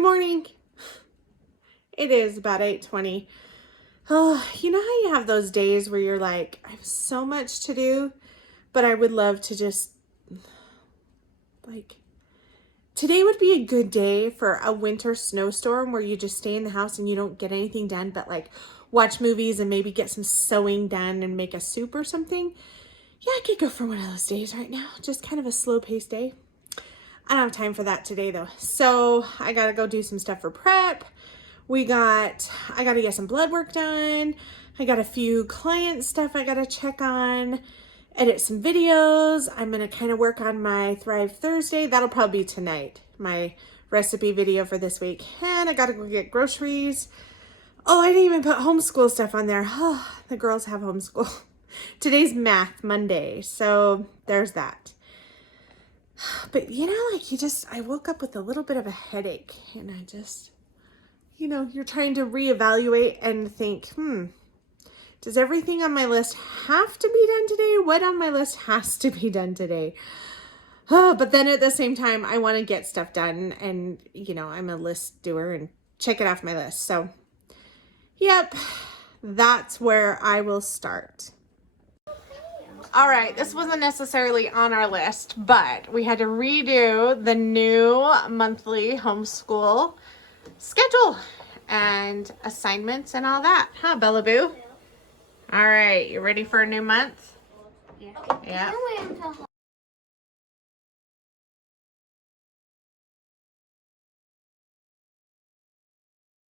morning. It is about 8:20. Oh, you know how you have those days where you're like, I have so much to do, but I would love to just, like, today would be a good day for a winter snowstorm where you just stay in the house and you don't get anything done but like watch movies and maybe get some sewing done and make a soup or something. Yeah, I could go for one of those days right now. Just kind of a slow-paced day. I don't have time for that today though. So I gotta go do some stuff for prep. I gotta get some blood work done. I got a few client stuff I gotta check on, edit some videos. I'm gonna kind of work on my Thrive Thursday. That'll probably be tonight, my recipe video for this week. And I gotta go get groceries. Oh, I didn't even put homeschool stuff on there. Oh, the girls have homeschool. Today's Math Monday, so there's that. But you know, like I woke up with a little bit of a headache and I just, you're trying to reevaluate and think, does everything on my list have to be done today? What on my list has to be done today? Oh, but then at the same time, I want to get stuff done and, I'm a list doer and check it off my list. So, yep, that's where I will start. All right, this wasn't necessarily on our list, but we had to redo the new monthly homeschool schedule and assignments and all that, huh, Bella Boo? Yeah. All right, you ready for a new month? Yeah. Yeah.